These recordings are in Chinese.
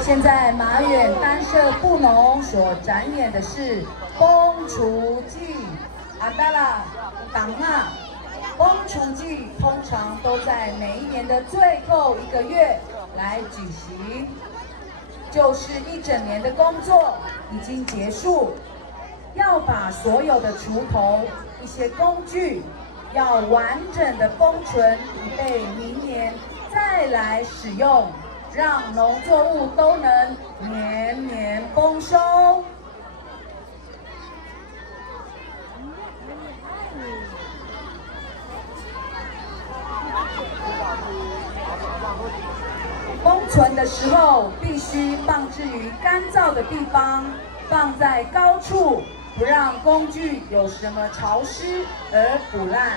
现在马远单社布农所展演的是崩厨祭，阿达拉党纳。崩厨祭通常都在每一年的最后1个月来举行，就是一整年的工作已经结束，要把所有的锄头、一些工具要完整的封存，以备明年再来使用。让农作物都能年年丰收。封存的时候必须放置于干燥的地方，放在高处，不让工具有什么潮湿而腐烂。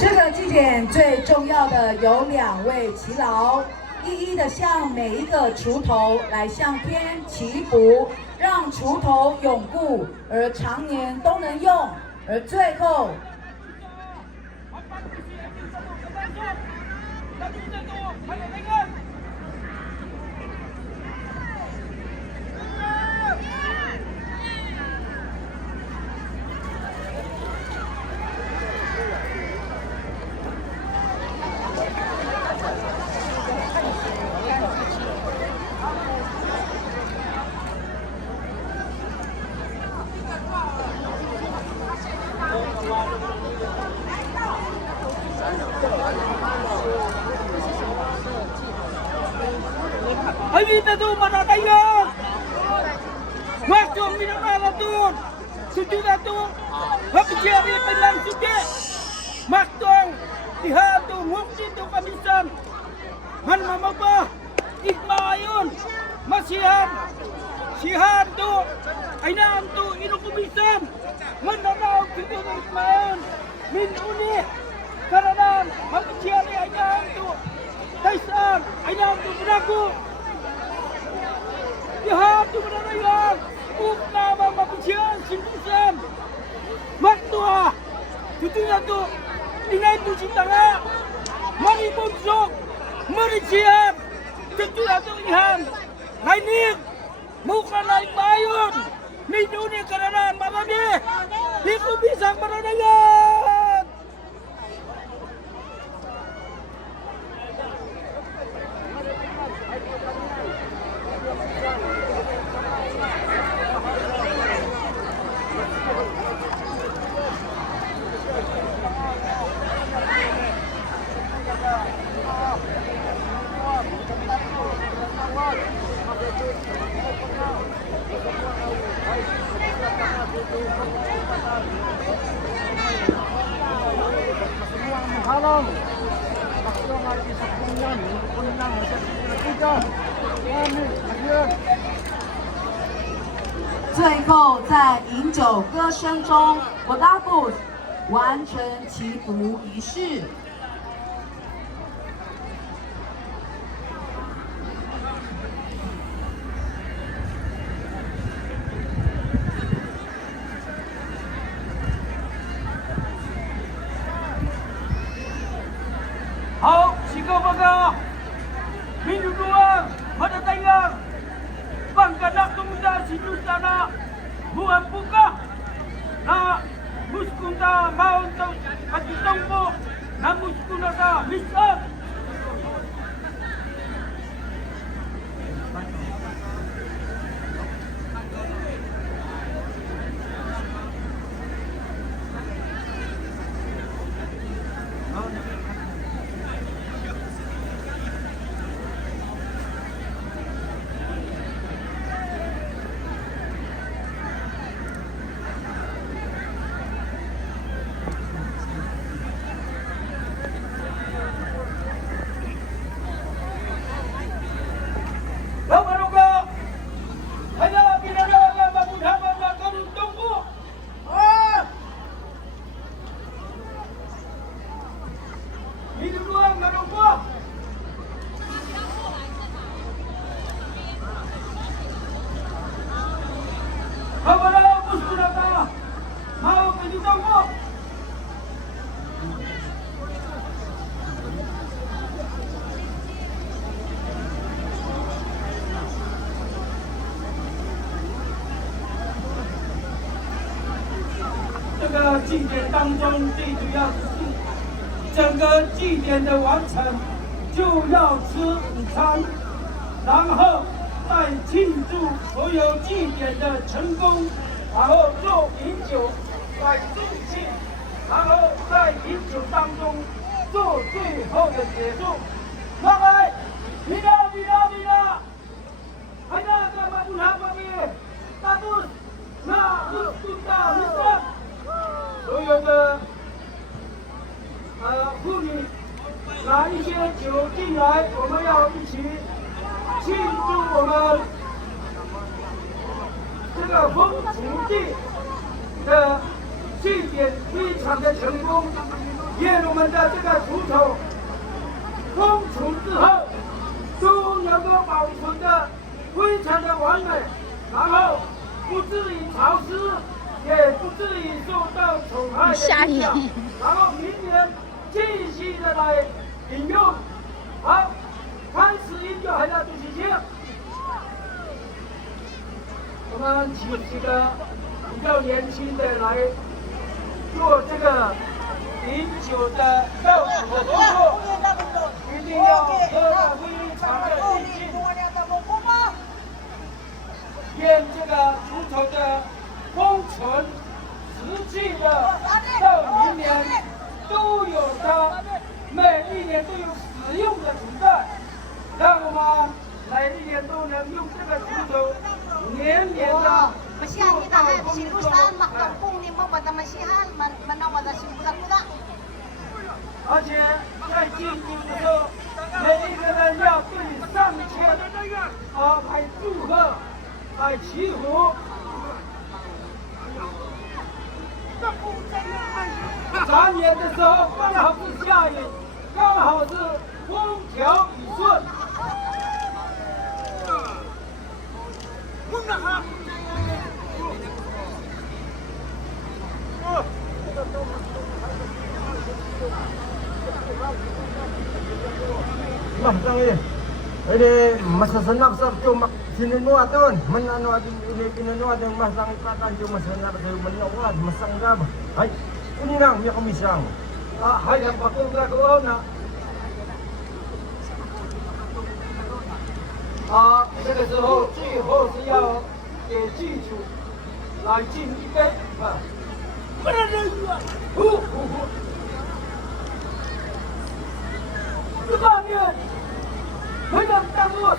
这个祭典最重要的有2位耆老，一一的向每一个锄头来向天祈福，让锄头永固而常年都能用。而最后，Hari tu mana tayang? Masuk minum air tu. Suci tu. Habis hari penang suci. Masuk lihat tu mungkin tu kamisan. Han mama Ismail Masihan Sihan tu Ainam tu inu kamisan. Menanau kita Ismail min uni karanan habis hari Ainam tu Kaisan Ainam tu beraku. Lihat tu menanayang Nama mapusian simpusan Mak tua Tutunya tu Ingai tu cintanga Mari bungsok Mari siap Tutunya tu ihan Lainik Muka lain bayun Ni dunia karanan mama ni Iku bisa menanayang Halam, langsung lagi sepuluh punang tiga, kami 最后在饮酒歌声中，我大部完成祈福仪式。好，七个报告，民主中央，pada tayang, bangkanak tumuda sinusana, buat buka, na muskunta mau untuk katitongpo, na muskunta sa misal. 这个祭典当中，最主要是整个祭典的完成就要吃午餐，然后再庆祝所有祭典的成功，然后做饮酒来助兴，然后在饮酒当中做最后的结束。各位，你好。还有咱们武汉方面，大都那所有的妇女拿一些酒进来，我们要一起庆祝我们这个风厨祭的祭典非常的成功，愿我们的这个厨头风厨之后都能够保存的非常的完美，然后不至于潮湿，也不至于受到虫害的影响，然后明年继续的来饮用。好，开始饮酒还要主席请。我们请几个比较年轻的来做这个饮酒的倒数的动作，一定要喝得非常的尽兴。愿这个出头的封存实际的到明年都有它，每一年都有使用的存在，让我们每一年都能用这个出头年年的。而且在敬酒的时候，每一个人要对上前来祝贺。来祈福，眨眼的时候刚好是下雨，刚好是风调雨顺。Ini masa senap sab cuma sini nuat tuan, mana nuat ini nuat yang masang ikatan cuma senap tu menuat masang gab. Hai, ini nang dia kemisang. Hai yang pakai enggak corona. 这个时候最后是要给祭主来敬一杯啊。这方面。Hendak tanggut,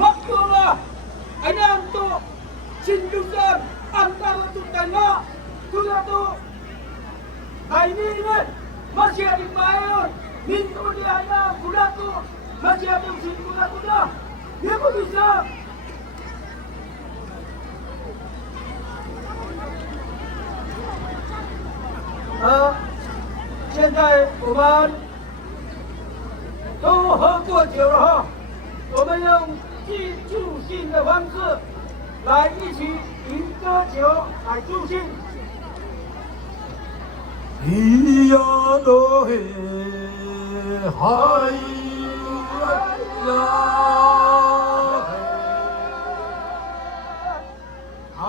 maklulah, anak tu, sinjusan antara tu tengah, tu hari ini masih ada bayar, minta dia ayah, budak tu masih ada usin budak tu dah, dia pun bisa. 现在我们。都喝过酒了哈，我们用最助兴的方式来一起饮歌酒来助兴。咿呀咯嘿，嗨呀嘿，嗨。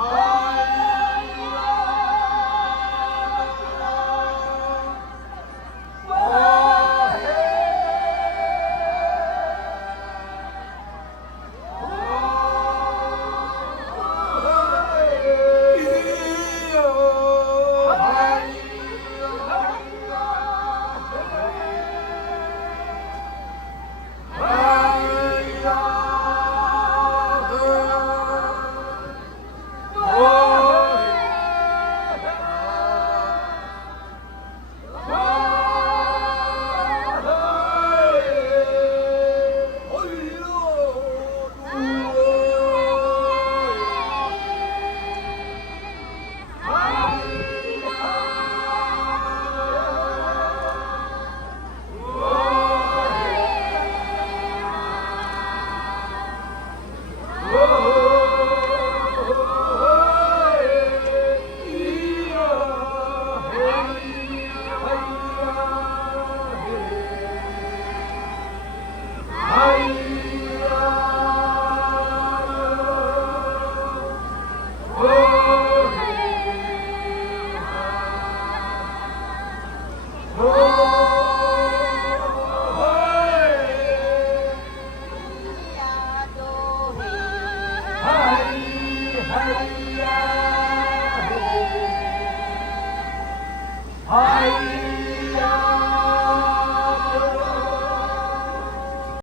Hayya